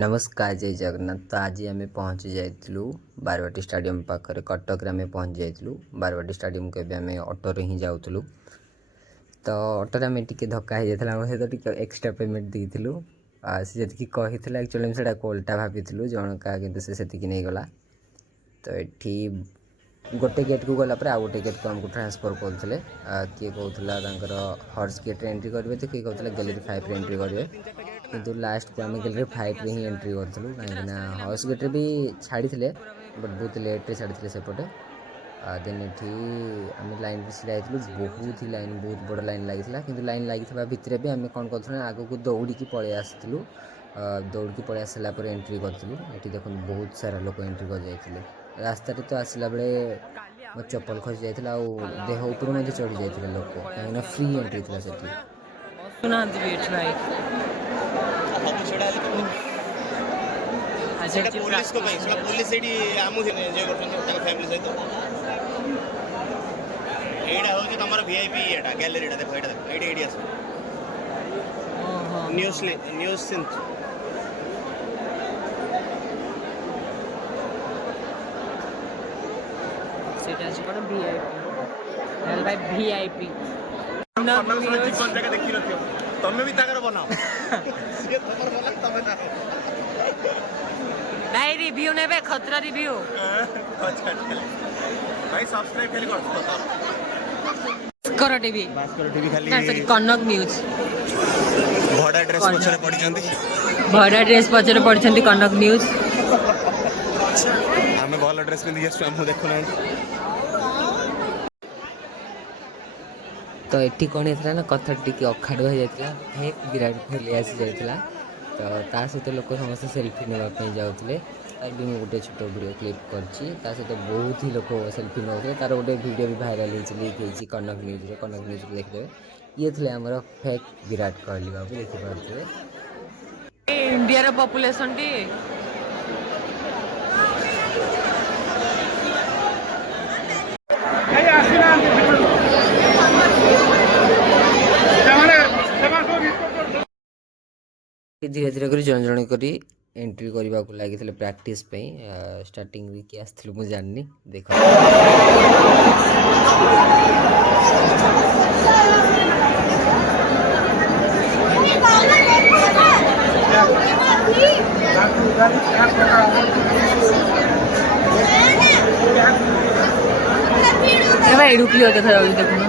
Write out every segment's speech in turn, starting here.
नमस्कार जय जगन्नाथ। तो आज आम पहुँची जाइलु बारवाटी स्टाडियम पाखे कटक आम पहुँच जाइलु बारवाटी स्टाडियम को आम ऑटो रे ही जाऊलु। तो ऑटो आम टे धक्का हो जाता आम सहित टे एक्सट्रा पेमेंट देलु सी जी कही एक्चुअली से उल्टा भाभी जनका कि से नहीं गला। तो ये गोटे गेट को गला आउ गोटे गेट को आमको ट्रांसफर करते किए कहला हॉर्स गेट एंट्री करेंगे तो किए कहला गैलेरी 5 रे एंट्री करेंगे किंतु लास्ट को आम गैलेरी 5 रे ही एंट्री करूँ कहीं हॉर्स गेट भी छाड़ी बट बहुत लेट्रे छाड़ी सेपटे देन ये आम लाइन भी छिड़ा बहुत ही लाइन बहुत बड़ लाइन लगी कि लाइन लगी भितर भी आम कौन करूँ आग को दौड़ी पलि आसलु दौड़ी पलि आसारा एंट्री करूँ। ये देख बहुत सारा लोग एंट्री कर जाते रास्ता तो आसला बेले मो चप्पल खसी जाता देह उपर चढ़ी जाते लोक कहीं फ्री एंट्री था से पुलिस को पुलिस फैमिली सहित एटा हो तुम वीआईपी एटा गैलरी देखो एटा देखो एडी आस न्यूज़ सिंथ सेटा अछि कोन वीआईपी हेल भाई वीआईपी जीवन जगह देखि नथियो तमे भी ताकर बनाओ से तमर बोला तमे ना नहीं रिव्यू नेबे खतरा रिव्यू भाई सब्सक्राइब खाली कर भास्कर टीवी खाली ना सॉरी कनक न्यूज भड़ा ड्रेस पछरे पड़ी जंती कनक न्यूज हमें भल ड्रेस पिंधि आसु हम देखु ना। तो ये कौन होता ना कथा टी अखाड़ हो जाता फेक विराट कोहली आसी जाता तो ता सहित लोक समस्त सेल्फी नापी जाते भी मुझे गोटे छोट वीडियो क्लिप कर सहित बहुत ही लोग सेल्फी नौते तार गोटे वीडियो भी भाइराल लीक होती कनक न्यूज देखिए ये थे आमर फेक विराट कोहली बाबू देखिपे इंडिया पॉपुलेशन टी धीरे धीरे कर जन जन कर एंट्री करने को लगी प्रैक्टिस स्टार्टिंग किए आसलु मुझे जानी देख एडू क्लियर देखा जाऊँ देखो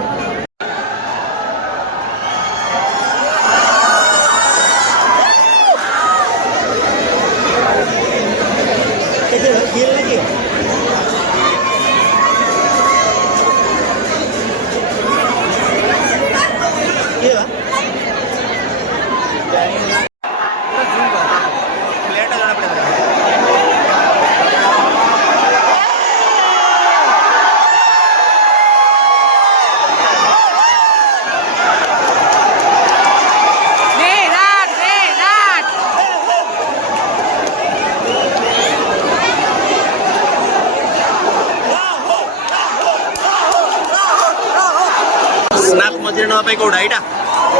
स्नैप मझे ना पे कोडा एटा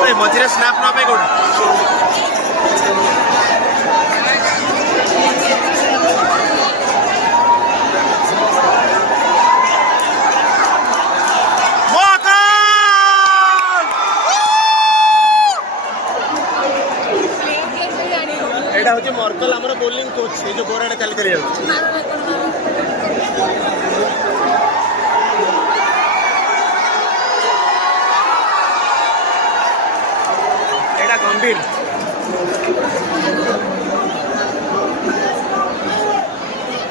ए मझे स्नैप ना पे कोडा एटा होचे मर्कल हमर बोलिंग कोच ए जो गोराडा चल करिया गंभीर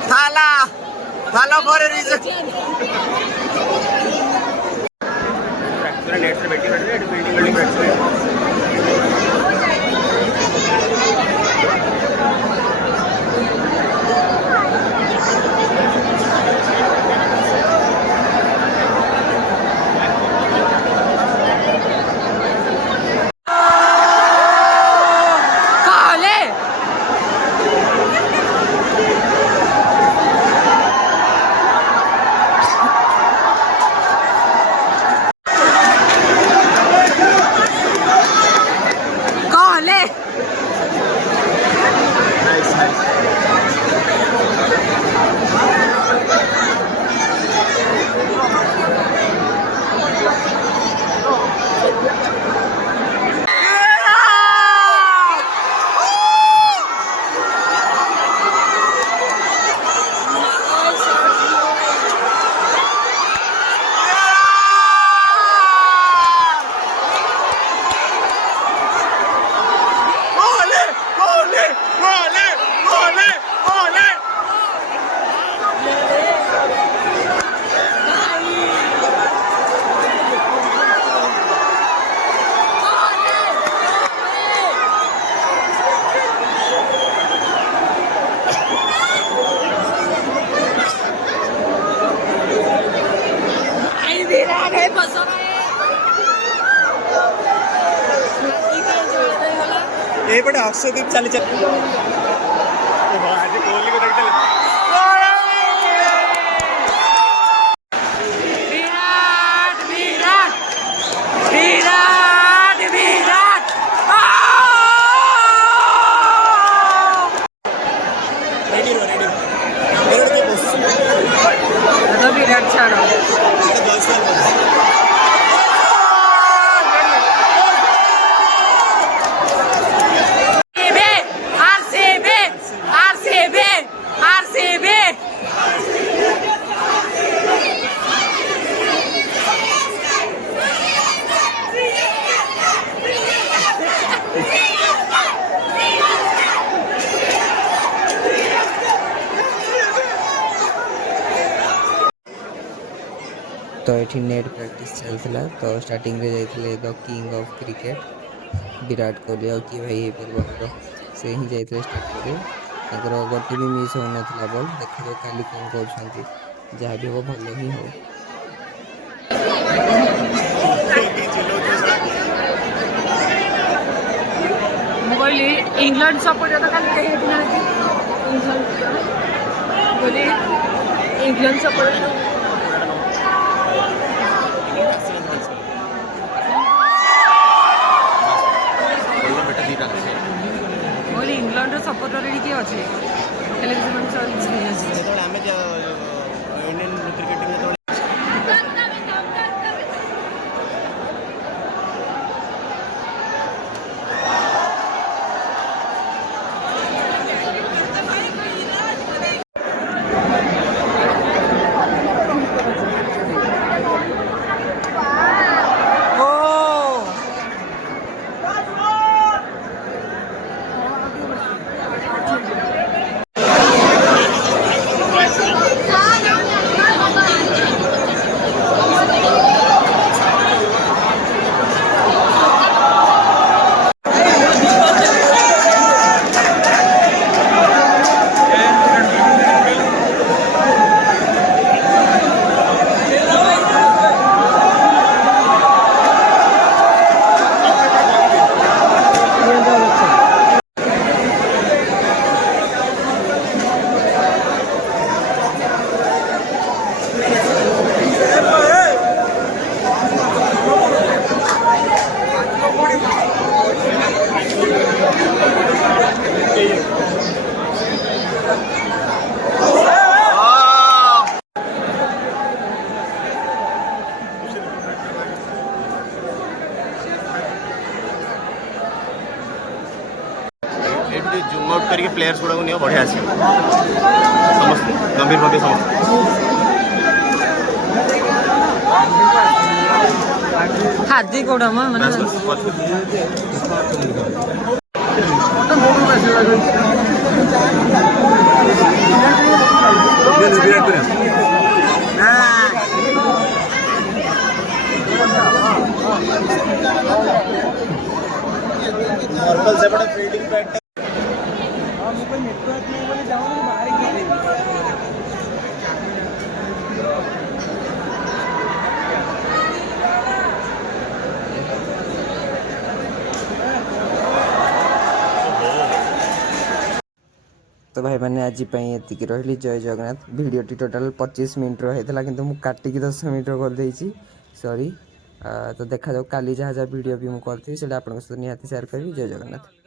थाला थाला फॉर ए रीजन पूरा नेट से बैठी बिल्डिंग ଏଇପଟେ ଅଶ୍ୱଦୀପ ଚାଲି ଚାଲି ଆଜି କୋହଲିକୁ ଦେଖିଥିଲେ विराट छाड़ो तो ये नेट प्रैक्टिस चलता तो स्टार्टिंग रे जाइए the king of cricket Virat Kohli आ कि भाई पूर्व से ही जाइए स्टार्टिंग रे गोटे भी मिस हो ना बॉल देखो खाली कौन कर जहाँ भी हो भल ही हो England support England support England supporter किए अच्छे जूम आउट करके प्लेयर्स गुड़ा को बढ़िया आस समस्त गंभीर भाव समस्त हार्दिक कोडमा फील्डिंग पे नेटवर्क नहीं बोले जाओ बाहर तो भाई मैंने आज ये रही जय जगन्नाथ भिडटी टोटाल 25 मिनट होता कि मुझे काटिकी 10 मिनट करदे सॉरी तो देखा जाओ काली जहाँ जहाँ वीडियो भी मुझे करी से आप सहित निहाती शेयर करी जय जगन्नाथ।